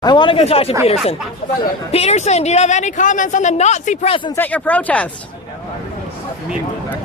I want to go talk to Peterson. Peterson, do you have any comments on the Nazi presence at your protest?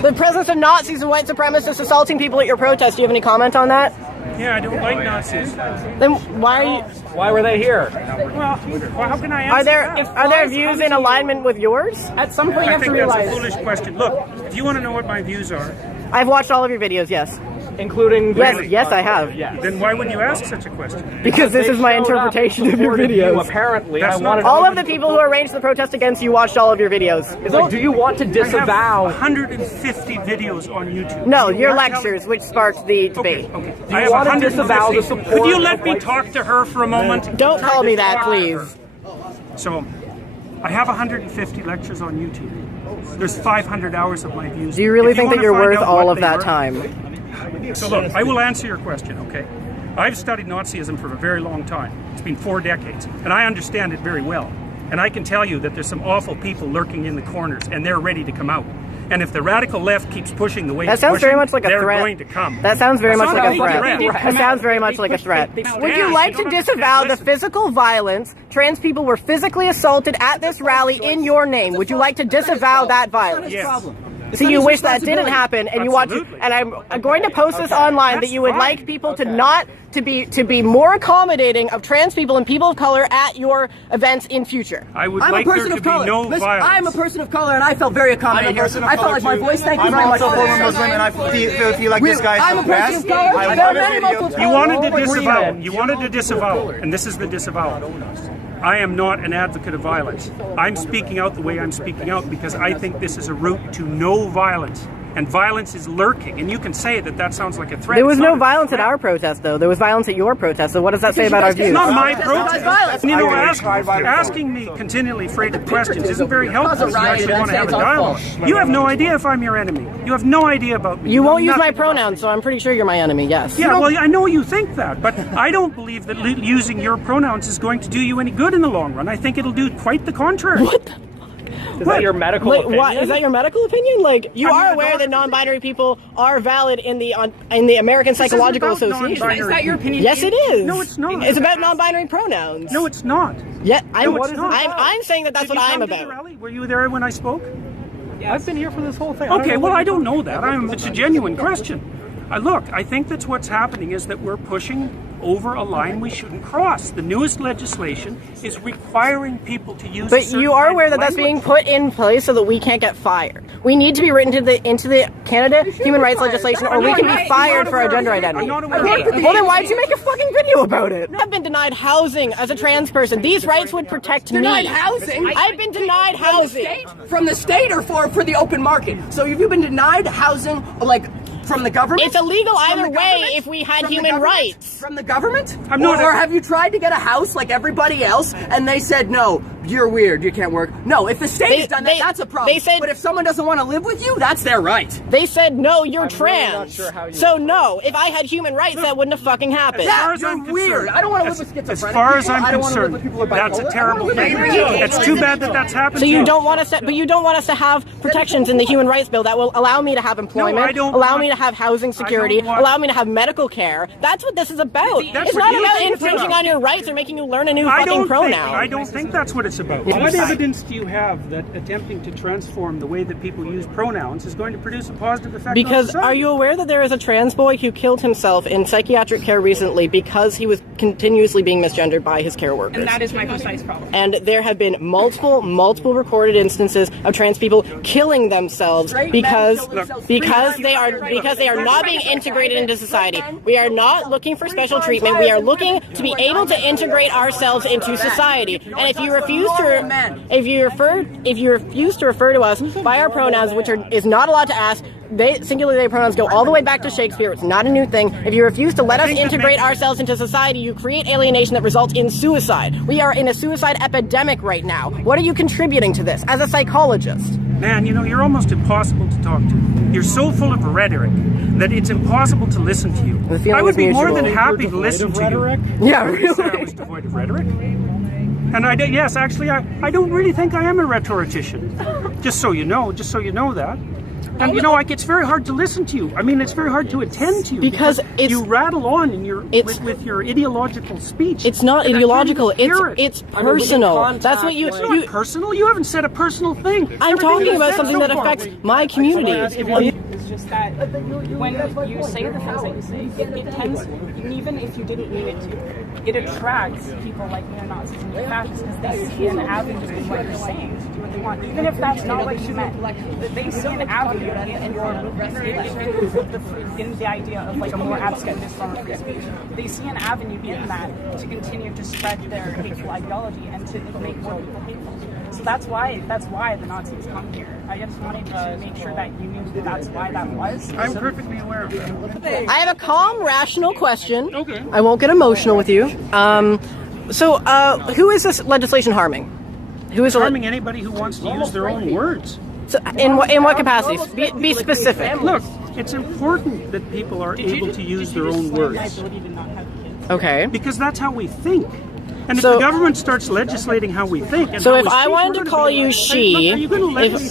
The presence of Nazis and white supremacists assaulting people at your protest. Do you have any comment on that? Yeah, I don't like Nazis. Then why are you? Why were they here? Well, how can I answer that? Are there views in alignment with yours? At some point, you have to realize. I think that's a foolish question. Look, if you want to know what my views are, I've watched all of your videos. Yes. Including yes, I have. Yes. Then why would you ask such a question? Because this is my interpretation of your videos. Apparently, all of the people who arranged the protest against you watched all of your videos. It's like, do you want to disavow? I have 150 videos on YouTube. No, your lectures, which sparked the debate. Okay. Do you want to disavow the support? Could you let me talk to her for a moment? Don't call me that, please. So, I have 150 lectures on YouTube. There's 500 hours of my views. Do you really think that you're worth all of that time? So look, I will answer your question, okay? I've studied Nazism for a very long time. It's been 4 decades, and I understand it very well. And I can tell you that there's some awful people lurking in the corners, and they're ready to come out. And if the radical left keeps pushing the way that sounds very much like a they're threat. Going to come. That sounds very much like a threat. That sounds very much like a threat. Would you like to disavow the physical violence? Trans people were physically assaulted at this rally in your name. Would you like to disavow that violence? Yes. So you wish that didn't happen, and you want to, and I'm going to post this online that you would like people to not to be more accommodating of trans people and people of color at your events in future. I would like there to be no violence. I'm a person of color, and I felt very accommodating here. I felt like my voice. Thank you very much. I'm also former Muslim, and I feel like this guy's I'm a person of color. There are many Muslims. You wanted to disavow. You wanted to disavow, and this is the disavowal. I am not an advocate of violence. I'm speaking out the way I'm speaking out because I think this is a route to no violence. And violence is lurking. And you can say that that sounds like a threat. There was no violence at our protest, though. There was violence at your protest. So what does that say about our views? It's not my protest. You know, asking me continually freighted questions isn't very helpful if you actually want to have a dialogue. You have no idea if I'm your enemy. You have no idea about me. You won't use my pronouns, so I'm pretty sure you're my enemy, yes. Yeah, well, I know you think that, but I don't believe that using your pronouns is going to do you any good in the long run. I think it'll do quite the contrary. What the? Is that your medical opinion? What, is that your medical opinion? Like, you are aware that non-binary people are valid in the American Psychological Association. Is that your opinion? Yes, it is. No, it's not. It's about non-binary pronouns. No, it's not. Yeah, I'm saying that that's what I'm about. To the rally? Were you there when I spoke? I've been here for this whole thing. Okay, well, I don't know that. It's a genuine question. Look, I think that's what's happening is that we're pushing over a line we shouldn't cross. The newest legislation is requiring people to use. But you are aware that that's being put in place so that we can't get fired. We need to be written into the Canada human rights legislation, or we can be fired for our gender identity. I'm not aware Okay, of that. well then why did you make a fucking video about it? I've been denied housing as a trans person. These rights would protect me. Denied housing? I've been denied housing. From the state or for the open market? So have you been denied housing, like, from the government? It's illegal either way if we had human rights. From the government? I'm not or have you tried to get a house like everybody else and they said, no, you're weird, you can't work? No, if the state has done that, that's a problem. They said, but if someone doesn't want to live with you, that's their right. They said, no, you're trans. Really not sure how you so no, if I had human rights, that wouldn't have fucking happened. Yeah, you're weird. I don't want to live with schizophrenic As far as people. I'm concerned, that's a terrible thing. It's too bad that that's happened. So you don't want us to, but you don't want us to have protections in the human rights bill that will allow me to have employment, allow me to have housing security, allow me to have medical care. That's what this is about. It's not about infringing on your rights or making you learn a new fucking pronoun. I don't think that's what it's about. What evidence do you have that attempting to transform the way that people use pronouns is going to produce a positive effect on Because society? are you aware that there is a trans boy who killed himself in psychiatric care recently because he was continuously being misgendered by his care workers? And that is my precise problem. And there have been multiple recorded instances of trans people killing themselves because they are not being integrated into society. We are not looking for special treatment. We are looking to be able to integrate ourselves into society. And if you refuse to refer to us by our pronouns, which is not allowed to ask, singular they pronouns go all the way back to Shakespeare. It's not a new thing. If you refuse to let us integrate ourselves into society, you create alienation that results in suicide. We are in a suicide epidemic right now. What are you contributing to this as a psychologist? Man, you know, you're almost impossible to talk to. You're so full of rhetoric that it's impossible to listen to you. I would be more than happy to listen to you. Yeah, I really. was devoid of rhetoric. And yes, actually, I don't really think I am a rhetorician. Just so you know that. And you know, like, it's very hard to listen to you. I mean, it's very hard to attend to you because you rattle on in your with your ideological speech. It's not ideological. It's personal. That's what you. It's not personal. You haven't said a personal thing. I'm talking about something that affects my community. It's just that when you say the things that you say, it tends, even if you didn't mean it to, it attracts people like neo-Nazis and fascists because they see an avenue in what you're saying to do what they want. Even if that's not what you meant, they see an avenue in your in the idea of like a more abscondist form of free speech. They see an avenue in that to continue to spread their hateful ideology and to make more people hateful. So that's why the Nazis come here. I just wanted to make sure that you knew that's why that was. I'm perfectly aware of it. I have a calm, rational question. Okay. I won't get emotional with you. So, who is this legislation harming? Who is harming anybody who wants to use their own words? So, in what capacities? Be specific. Look, it's important that people are able to use their own words. Okay. Because that's how we think. And if the government starts legislating how we think, and so if I wanted to call you she,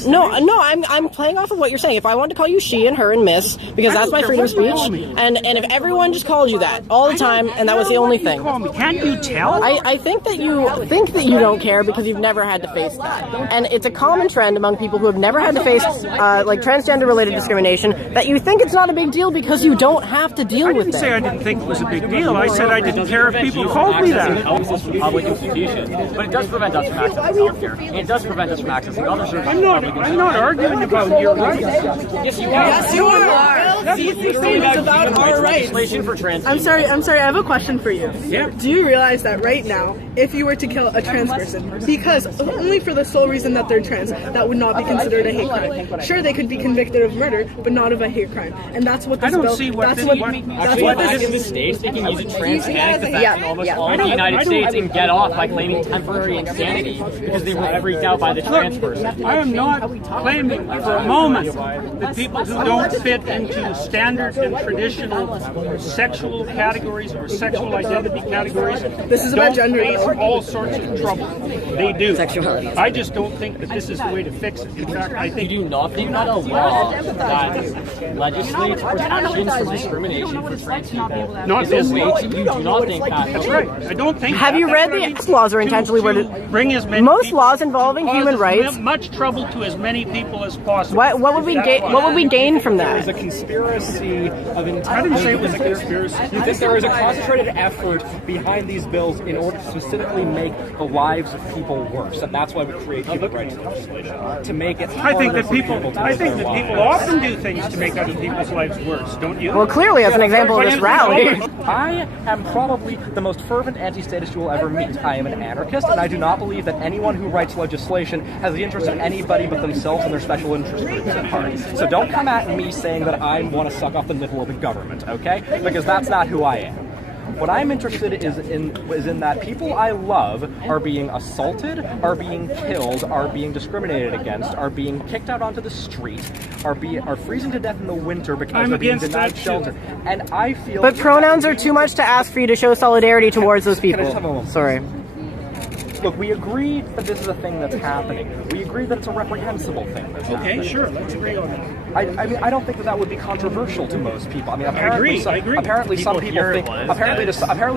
no, I'm playing off of what you're saying. If I wanted to call you she and her and miss, because that's my freedom of speech, and if everyone just called you that all the time, and that was the only thing, can't you tell? I think that you don't care because you've never had to face that, and it's a common trend among people who have never had to face like transgender-related discrimination that you think it's not a big deal because you don't have to deal with it. I didn't say I didn't think it was a big deal. I said I didn't care if people called me that. Public institutions, but it does prevent us from accessing healthcare. And it does prevent us from accessing other services. I'm not arguing about your rights. Yes, you are. Yes, you are. It's about our rights. I'm sorry. I have a question for you. Yeah. Do you realize that right now, if you were to kill a trans person, because only for the sole reason that they're trans, that would not be considered a hate crime. Sure, they could be convicted of murder, but not of a hate crime. And that's what this bill. That's what this in the States, they can use a transgenic defense in almost all of the United States and get off by claiming temporary insanity because they were freaked out by the trans person. I am not claiming for a moment that people who don't fit into standard and traditional sexual categories or sexual identity categories this is about gender face all sorts of trouble. They do. Sexuality. I just don't think that this is the way to fix it. In fact, I think do you not a law that legislates protections from discrimination for trans people? not this way. You do not think that. That's right. I don't think. Have you read the laws are intentionally worded? Bring as many most laws involving human rights. Much trouble to as many people as possible. What would we gain? What would we gain from that? There's a conspiracy of intent. I didn't say it was a conspiracy. You think there is a concentrated effort behind these bills in order to specifically make the lives of people worse, and that's why we create human rights legislation to make it. I think that people often do things to make other people's lives worse. Don't you? Well, clearly, as an example of this rally. I am probably the most fervent anti-statist you will ever meet. I am an anarchist, and I do not believe that anyone who writes legislation has the interest of anybody but themselves and their special interest groups at heart. So don't come at me saying that I want to suck off the nipple of the government, okay? Because that's not who I am. What I'm interested is in that people I love are being assaulted, are being killed, are being discriminated against, are being kicked out onto the street, are freezing to death in the winter because they're being denied shelter. And I feel. But pronouns are too much to ask for you to show solidarity towards those people. Can I just have a moment? Sorry. Look, we agree that this is a thing that's happening. We agree that it's a reprehensible thing that's happening. Okay, sure. Let's agree on that. I mean, I don't think that would be controversial to most people. I mean, apparently, I agree. Apparently, some people think. Apparently,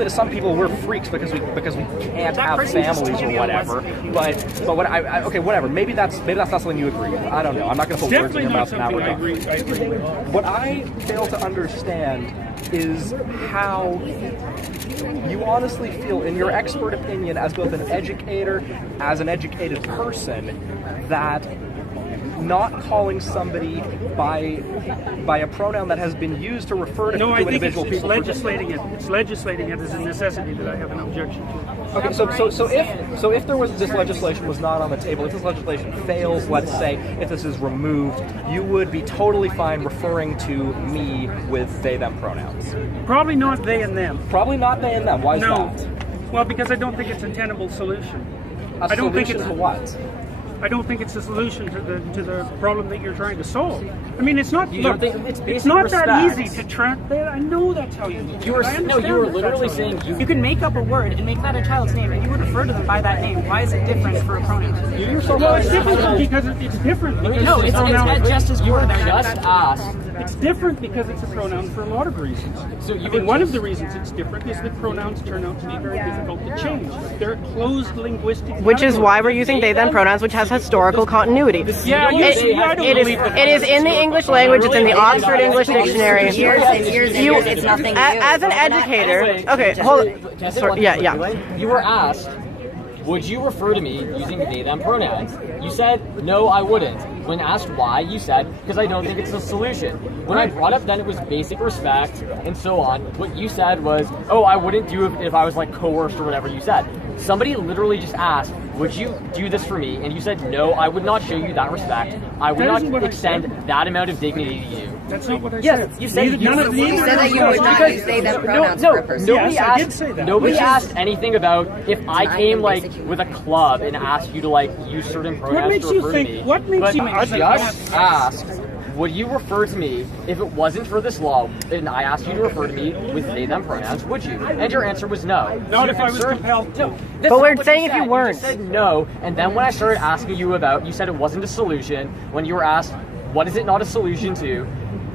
to some people, we're freaks because we can't have families or whatever. But what okay, whatever. Maybe that's not something you agree with. I don't know. I'm not going to put words in your mouth in that regard. I agree with. What I fail to understand is how you honestly feel, in your expert opinion, as both an educator, as an educated person, that not calling somebody by a pronoun that has been used to refer to individual people. No, I think it's legislating it. It's legislating it as a necessity that I have an objection to. Okay, so if there was this legislation was not on the table, if this legislation fails, let's say, if this is removed, you would be totally fine referring to me with they them pronouns. Probably not they and them. Probably not they and them. Why is that? Well, because I don't think it's a tenable solution. I don't think it's to what? I don't think it's a solution to the problem that you're trying to solve. I mean, it's not. Look, it's not that easy to track that. I know that's how you. You were literally saying you can make up a word and make that a child's name, and you would refer to them by that name. Why is it different for a pronoun? Well, it's different because it's different. No, it's just as important. just asked. It's different because it's a pronoun for a lot of reasons. So you one of the reasons it's different is that pronouns turn out to be very difficult to change. They're closed linguistic. Which is why we're using they them pronouns, which has historical continuity. Yeah, it is in the English language. It's in the Oxford English Dictionary. It's nothing new. As an educator, okay, hold on. Sorry, yeah. You were asked, would you refer to me using they them pronouns? You said, no, I wouldn't. When asked why, you said, because I don't think it's a solution. When I brought up then it was basic respect and so on, what you said was, oh, I wouldn't do it if I was like coerced or whatever you said. Somebody literally just asked, would you do this for me? And you said, no, I would not show you that respect. I would not extend that amount of dignity to you. That's not what I said. Yes, you said You said that you would not use they them pronouns for a person. Nobody Yes, I did say that. Nobody asked anything about if I came like with a club and asked you to like use certain pronouns to refer to me. What makes you I just asked, would you refer to me if it wasn't for this law and I asked you to refer to me with they them pronouns, would you? And your answer was no. Not if I was compelled to. But we're saying if you weren't. You said no, and then when I started asking you about, you said it wasn't a solution. When you were asked, what is it not a solution to?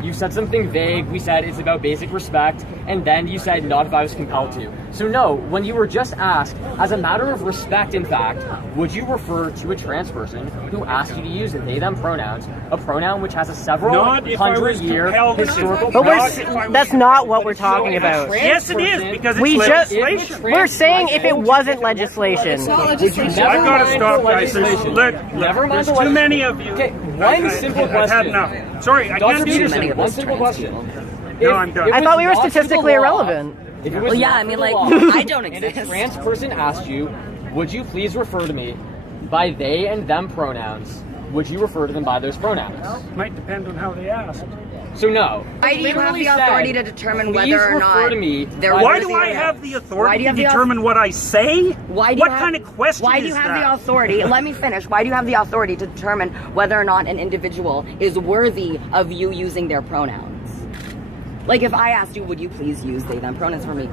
You said something vague. We said it's about basic respect, and then you said not if I was compelled to. So no, when you were just asked, as a matter of respect, in fact, would you refer to a trans person who asked you to use they them pronouns, a pronoun which has a several hundred-year historical. But that's not what we're talking about. Yes, it is because it's legislation. We're saying if it wasn't legislation. It's not legislation. I've got to stop, guys. There's too many of you. Okay, one simple question. I've had enough. Sorry, I can't do this. One simple question. No, I'm done. I thought we were statistically irrelevant. Well, yeah, I mean, like, I don't And exist. a trans person asked you, would you please refer to me by they and them pronouns? Would you refer to them by those pronouns? Might depend on how they asked. So no. Why do you have the authority to determine please whether or refer not to me. Why do I have the authority to determine what I say? What kind of question Why do you have the authority? Let me finish. Why do you have the authority to determine whether or not an individual is worthy of you using their pronouns? Like, if I asked you, would you please use they them pronouns for me?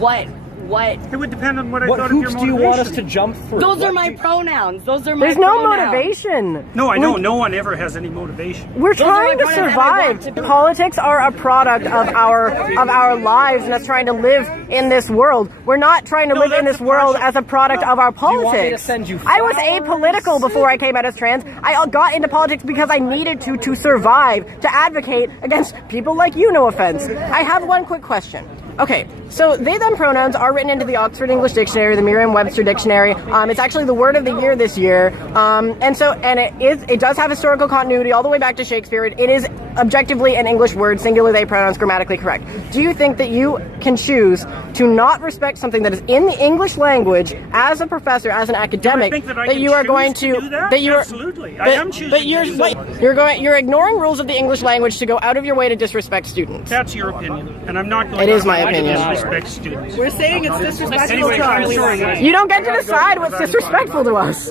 What? It would depend on what I What thought of your hoops motivation. do you want us to jump through? Those are my pronouns. Those are my There's no pronouns. motivation. No, I know. No one ever has any motivation. We're Those are trying my to pronouns and I want survive. to be- Politics are a product of our lives and us trying to live in this world. We're not trying to live in this world as a product of our you want me to politics. send you I was flowers? apolitical before I came out as trans. I got into politics because I needed to survive, to advocate against people like you, no offense. I have one quick question. Okay, so they them pronouns are written into the Oxford English Dictionary, the Merriam-Webster Dictionary. It's actually the word of the year this year, and it does have historical continuity all the way back to Shakespeare. It is objectively an English word, singular they pronouns, grammatically correct. Do you think that you can choose to not respect something that is in the English language as a professor, as an academic, that you are going to do that? Absolutely, I am choosing. But you're ignoring rules of the English language to go out of your way to disrespect students. That's your opinion, and I'm not going. It is my to opinion. disrespect students. We're saying it's disrespectful Anyway, to I'm us. sorry. You don't get to decide what's disrespectful to us.